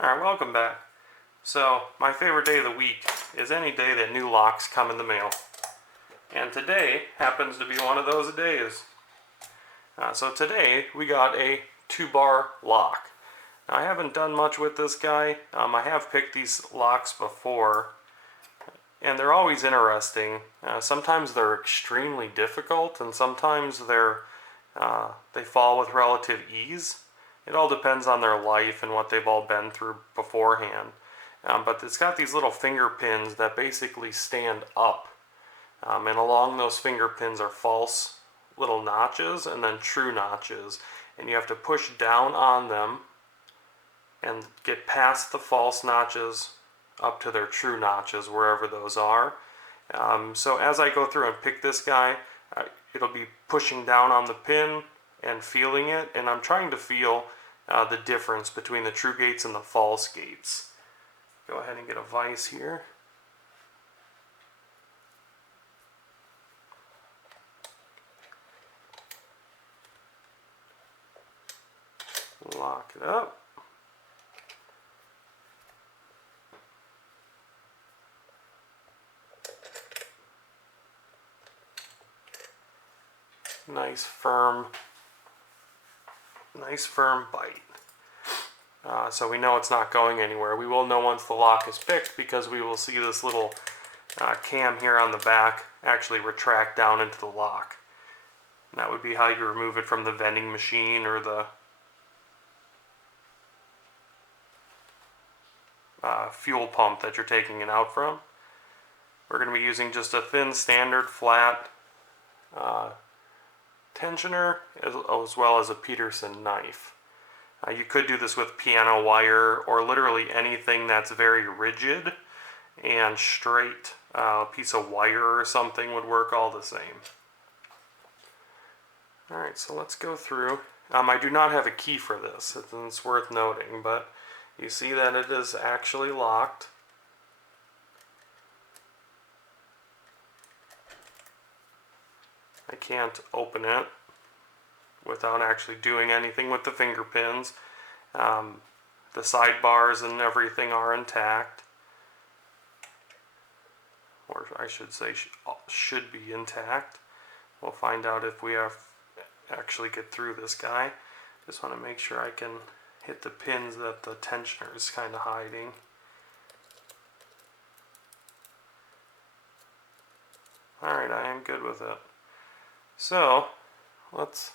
Alright, welcome back. So, my favorite day of the week is any day that new locks come in the mail. And today happens to be one of those days. So today we got a Tubar lock. Now, I haven't done much with this guy. I have picked these locks before, and they're always interesting. Sometimes they're extremely difficult, and sometimes they fall with relative ease. It all depends on their life and what they've all been through beforehand. But it's got these little finger pins that basically stand up. And along those finger pins are false little notches and then true notches. And you have to push down on them and get past the false notches up to their true notches, wherever those are. So as I go through and pick this guy, it'll be pushing down on the pin and feeling it, and I'm trying to feel the difference between the true gates and the false gates. Go ahead and get a vise here. Lock it up. Nice firm bite. So we know it's not going anywhere. We will know once the lock is picked because we will see this little cam here on the back actually retract down into the lock. And that would be how you remove it from the vending machine or the fuel pump that you're taking it out from. We're going to be using just a thin standard flat tensioner as well as a Peterson knife. You could do this with piano wire or literally anything that's very rigid and straight. A piece of wire or something would work all the same. Alright, so let's go through. I do not have a key for this, it's worth noting, but you see that it is actually locked. I can't open it without actually doing anything with the finger pins. The sidebars and everything are intact, or I should say should be intact. We'll find out if we actually get through this guy. Just want to make sure I can hit the pins that the tensioner is kind of hiding. Alright, I am good with it. So, let's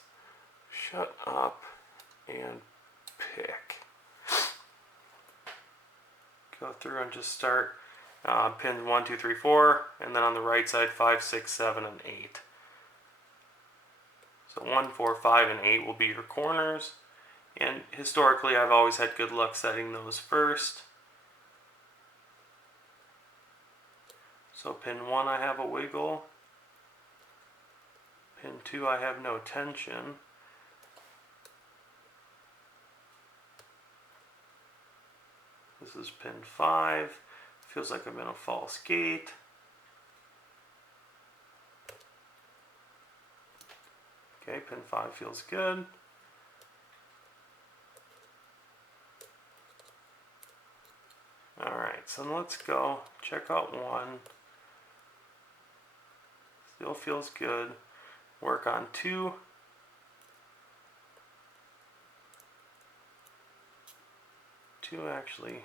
shut up and pick. Go through and just start pins 1, 2, 3, 4, and then on the right side 5, 6, 7, and 8. So 1, 4, 5, and 8 will be your corners, and historically I've always had good luck setting those first. So pin 1 I have a wiggle. Pin 2 I have no tension. This is pin 5. Feels like I'm in a false gate. Okay, pin 5 feels good. Alright, so let's go check out 1. Still feels good. Work on 2. 2 actually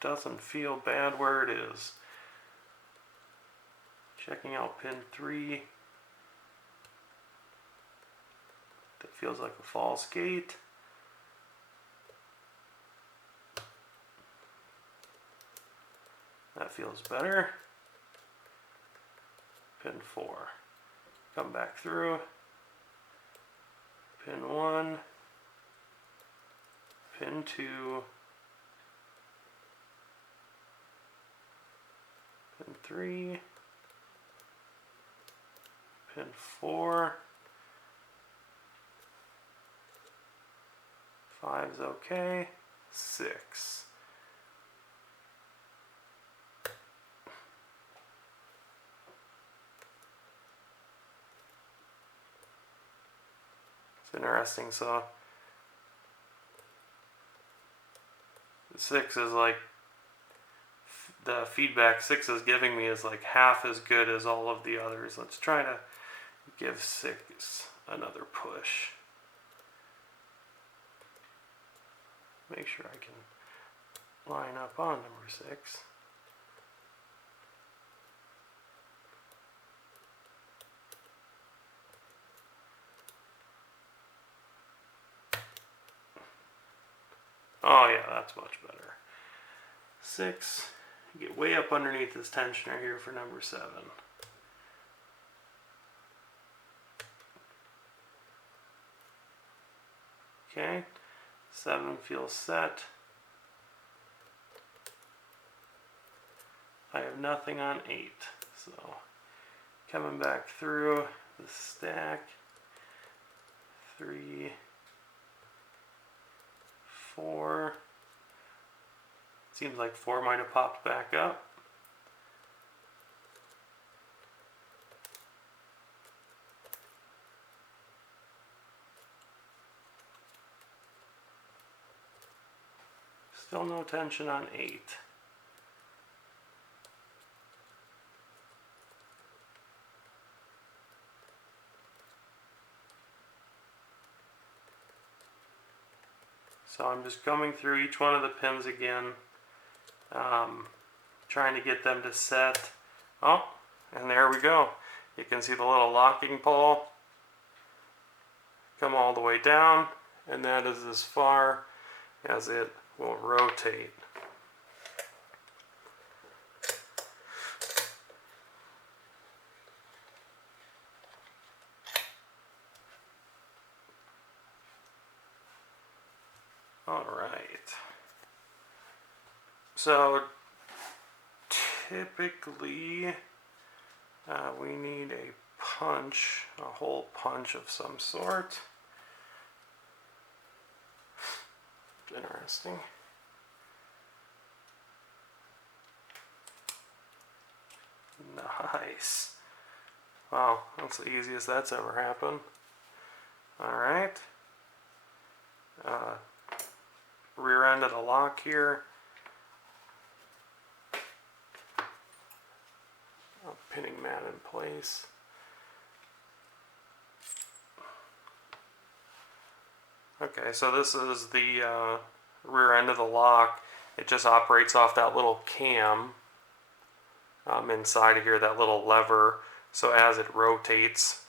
doesn't feel bad where it is. Checking out pin 3. That feels like a false gate. That feels better. Pin 4. Come back through. Pin 1. Pin 2. Pin 3. Pin 4. 5's okay. 6. It's interesting, so 6 is like, the feedback 6 is giving me is like half as good as all of the others. Let's try to give 6 another push. Make sure I can line up on number 6. Oh yeah, that's much better. 6, get way up underneath this tensioner here for number 7. Okay, 7 feels set. I have nothing on 8, so coming back through the stack, 3, 4. Seems like 4 might have popped back up. Still no tension on 8. So I'm just coming through each one of the pins again, trying to get them to set. Oh, and there we go. You can see the little locking pole come all the way down, and that is as far as it will rotate. All right. So typically we need a punch, a hole punch of some sort. Interesting. Nice. Wow, that's the easiest that's ever happened. Alright. Rear end of the lock here. Pinning mat in place. Okay, so this is the rear end of the lock. It just operates off that little cam inside of here, that little lever. So as it rotates,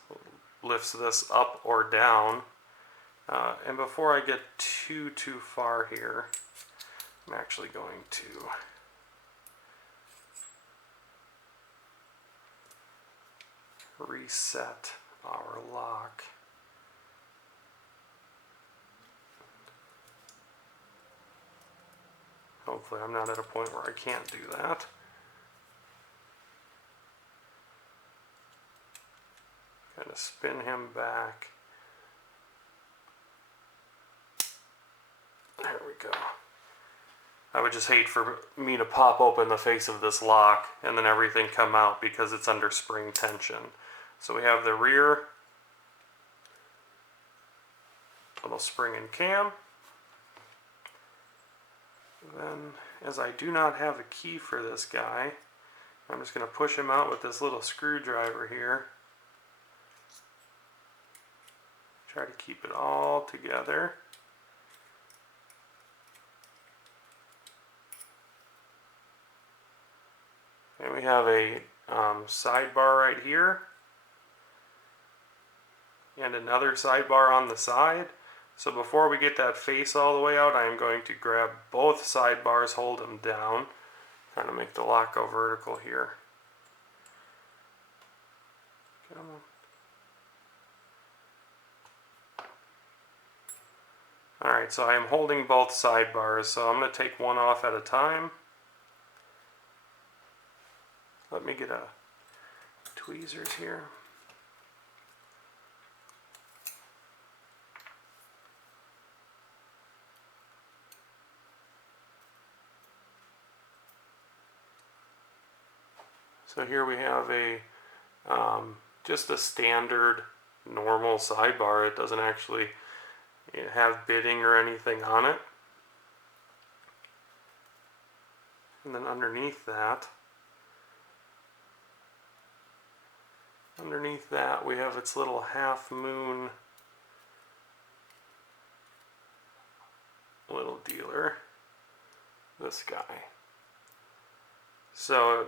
lifts this up or down. And before I get too far here, I'm actually going to reset our lock. Hopefully I'm not at a point where I can't do that. Kind of spin him back. There we go. I would just hate for me to pop open the face of this lock and then everything come out because it's under spring tension. So we have the rear, little spring and cam. Then, as I do not have a key for this guy, I'm just going to push him out with this little screwdriver here. Try to keep it all together. And we have a sidebar right here. And another sidebar on the side. So before we get that face all the way out, I am going to grab both sidebars, hold them down, trying to make the lock go vertical here. Come on. Alright, so I am holding both sidebars, so I'm going to take one off at a time. Let me get a tweezers here. So here we have a just a standard normal sidebar. It doesn't actually have bitting or anything on it. And then underneath that we have its little half moon little dealer, this guy. So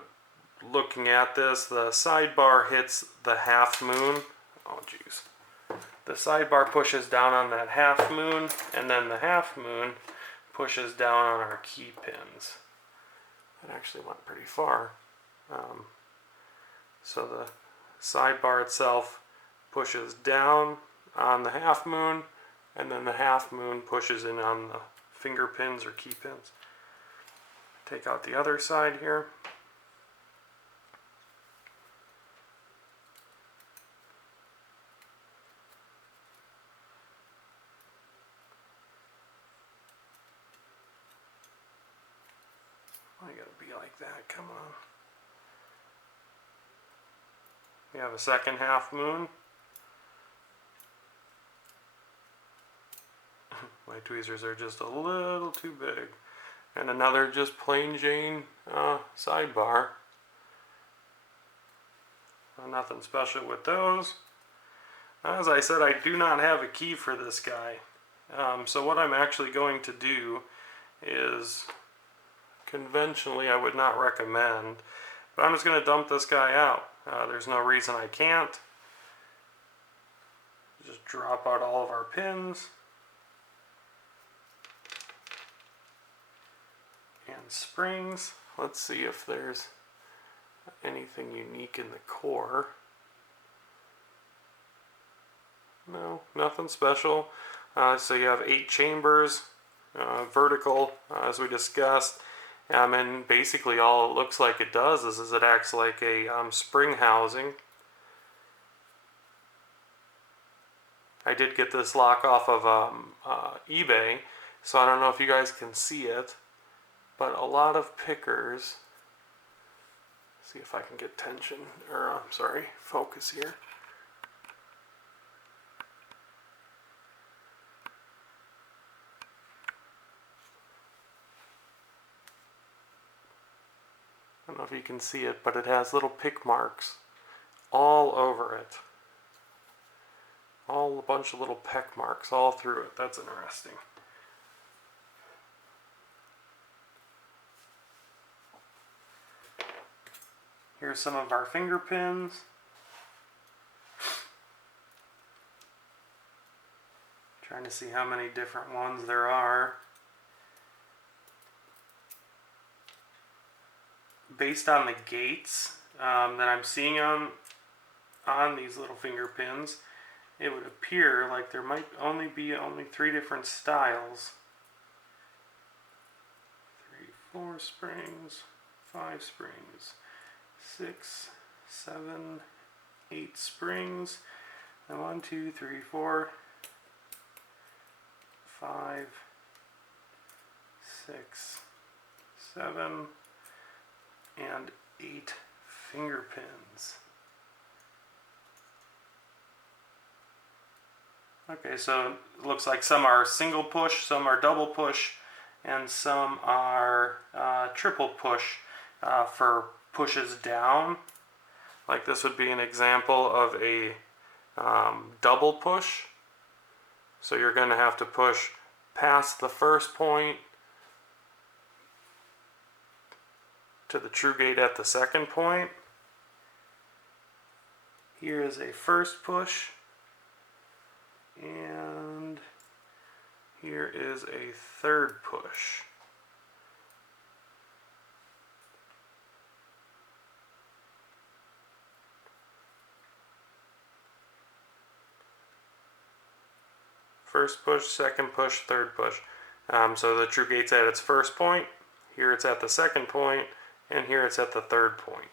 looking at this, the sidebar hits the half moon. Oh geez. The sidebar pushes down on that half moon, and then the half moon pushes down on our key pins. That actually went pretty far. So the sidebar itself pushes down on the half moon, and then the half moon pushes in on the finger pins or key pins. Take out the other side here. I gotta be like that, come on. We have a second half moon. My tweezers are just a little too big. And another just plain Jane sidebar. Nothing special with those. As I said, I do not have a key for this guy. So what I'm actually going to do is, conventionally I would not recommend, but I'm just going to dump this guy out. There's no reason I can't. Just drop out all of our pins. And springs. Let's see if there's anything unique in the core. No, nothing special. So you have 8 chambers, vertical, as we discussed. And basically all it looks like it does is it acts like a spring housing. I did get this lock off of eBay, so I don't know if you guys can see it, but a lot of pickers, see if I can get tension, or I'm sorry, focus here. I don't know if you can see it, but it has little pick marks all over it. A bunch of little peck marks all through it. That's interesting. Here's some of our finger pins. Trying to see how many different ones there are. Based on the gates that I'm seeing on these little finger pins, it would appear like there might only be 3 different styles. 3, 4 springs, 5 springs, 6, 7, 8 springs, and 1, 2, 3, 4, 5, 6, 7, and 8 finger pins. Okay, so it looks like some are single push, some are double push, and some are triple push for pushes down. Like this would be an example of a double push. So you're going to have to push past the first point to the true gate at the second point. Here is a first push, and here is a third push. First push, second push, third push. So the true gate's at its first point, here it's at the second point, and here it's at the third point.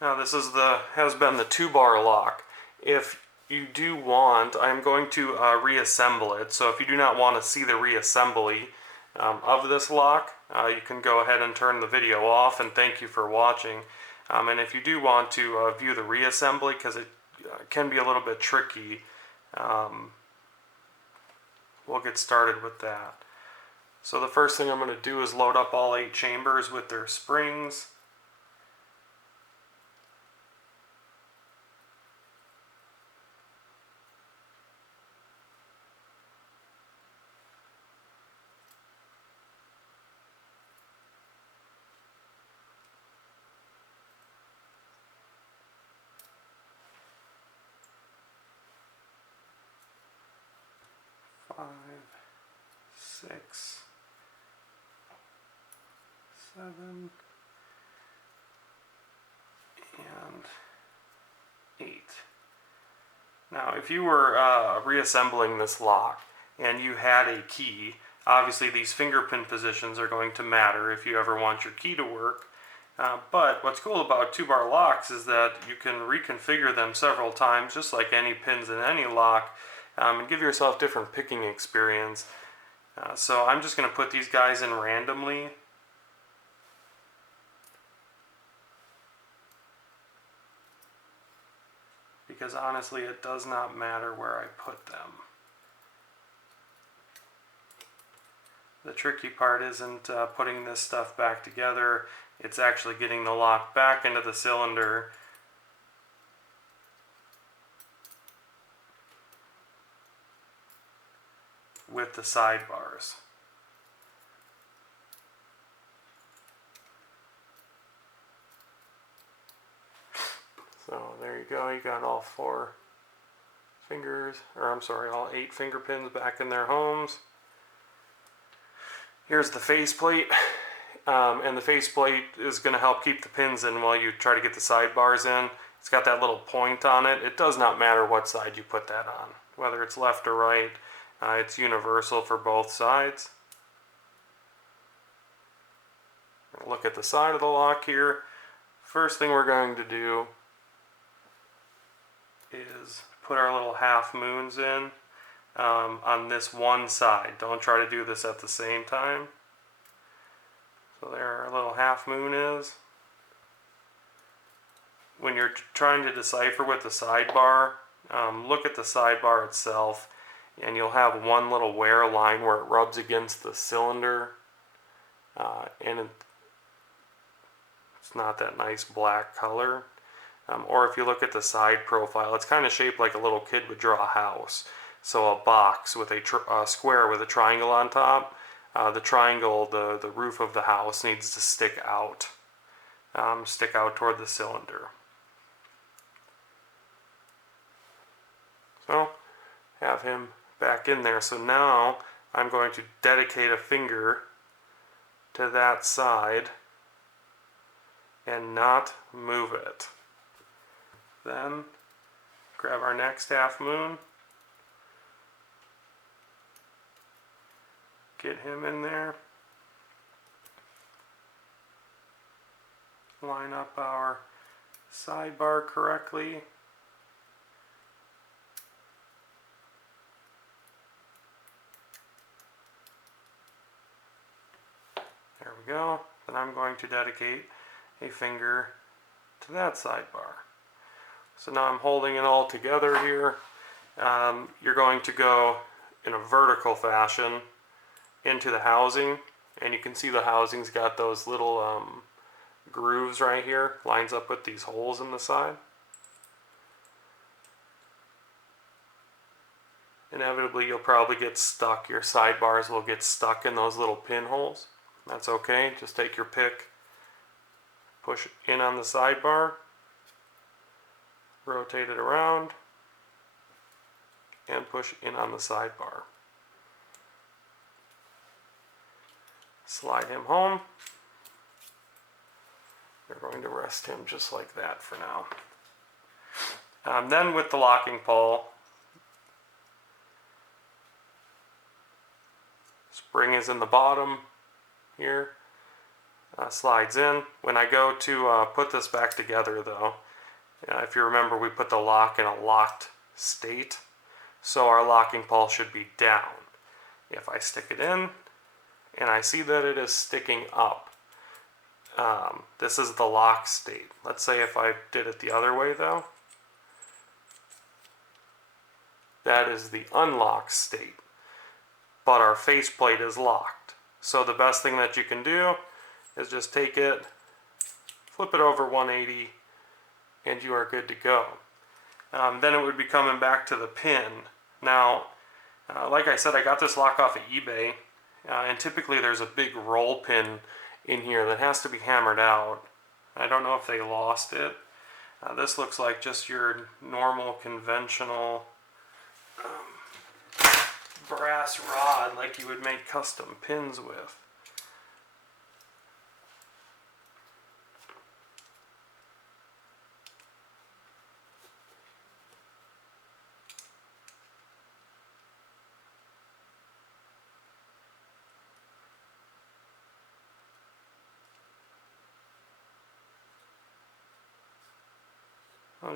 Now this is has been the Tubar lock. If you do want, I'm going to reassemble it. So if you do not want to see the reassembly of this lock, you can go ahead and turn the video off, and thank you for watching. And if you do want to view the reassembly, because it can be a little bit tricky, we'll get started with that. So the first thing I'm going to do is load up all 8 chambers with their springs. Five, 6, 7, and 8. Now, if you were reassembling this lock and you had a key, obviously these fingerpin positions are going to matter if you ever want your key to work. But what's cool about Tubar locks is that you can reconfigure them several times, just like any pins in any lock, and give yourself different picking experience. So I'm just going to put these guys in randomly. Because honestly, it does not matter where I put them. The tricky part isn't putting this stuff back together, it's actually getting the lock back into the cylinder with the sidebars. So there you go, you got all 4 fingers, or I'm sorry, all 8 finger pins back in their homes. Here's the faceplate, and the faceplate is going to help keep the pins in while you try to get the sidebars in. It's got that little point on it. It does not matter what side you put that on, whether it's left or right. It's universal for both sides. Look at the side of the lock here. First thing we're going to do is put our little half moons in on this one side. Don't try to do this at the same time. So there our little half moon is. When you're trying to decipher with the sidebar, look at the sidebar itself, and you'll have one little wear line where it rubs against the cylinder, and it's not that nice black color. Or if you look at the side profile, it's kind of shaped like a little kid would draw a house. So a box with a square with a triangle on top. The triangle, the roof of the house needs to stick out toward the cylinder. So have him back in there. So now I'm going to dedicate a finger to that side and not move it. Then grab our next half moon, get him in there, line up our sidebar correctly, there we go. Then I'm going to dedicate a finger to that sidebar. So now I'm holding it all together here. You're going to go in a vertical fashion into the housing, and you can see the housing's got those little grooves right here, lines up with these holes in the side. Inevitably you'll probably get stuck, your sidebars will get stuck in those little pinholes. That's okay, just take your pick, push in on the sidebar, rotate it around, and push in on the sidebar. Slide him home. We're going to rest him just like that for now. Then with the locking pawl, spring is in the bottom here, slides in. When I go to put this back together though, if you remember, we put the lock in a locked state, so our locking pawl should be down. If I stick it in and I see that it is sticking up, this is the lock state. Let's say if I did it the other way though, that is the unlock state. but our faceplate is locked. So the best thing that you can do is just take it, flip it over 180, and you are good to go. Then it would be coming back to the pin. Now, like I said, I got this lock off of eBay, and typically there's a big roll pin in here that has to be hammered out. I don't know if they lost it. This looks like just your normal conventional brass rod like you would make custom pins with.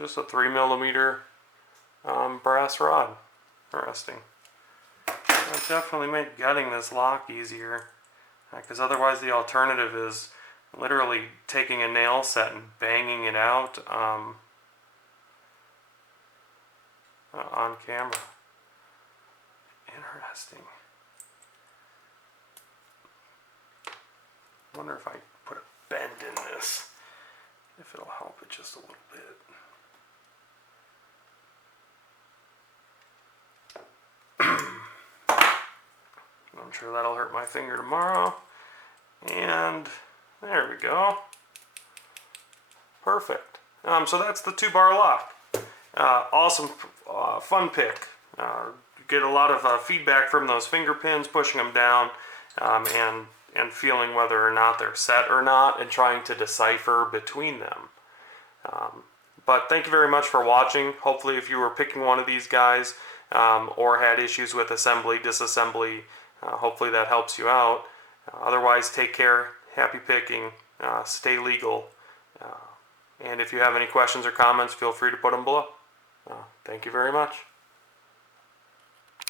Just a 3mm brass rod. Interesting. That definitely made gutting this lock easier, because otherwise the alternative is literally taking a nail set and banging it out on camera. Interesting. Wonder if I put a bend in this, if it'll help it just a little bit. I'm sure that'll hurt my finger tomorrow. And there we go. Perfect. So that's the Tubar lock. Awesome, fun pick. Get a lot of feedback from those finger pins, pushing them down, and feeling whether or not they're set or not, and trying to decipher between them. But thank you very much for watching. Hopefully, if you were picking one of these guys or had issues with assembly, disassembly, hopefully that helps you out. Otherwise, take care, happy picking, stay legal. And if you have any questions or comments, feel free to put them below. Thank you very much.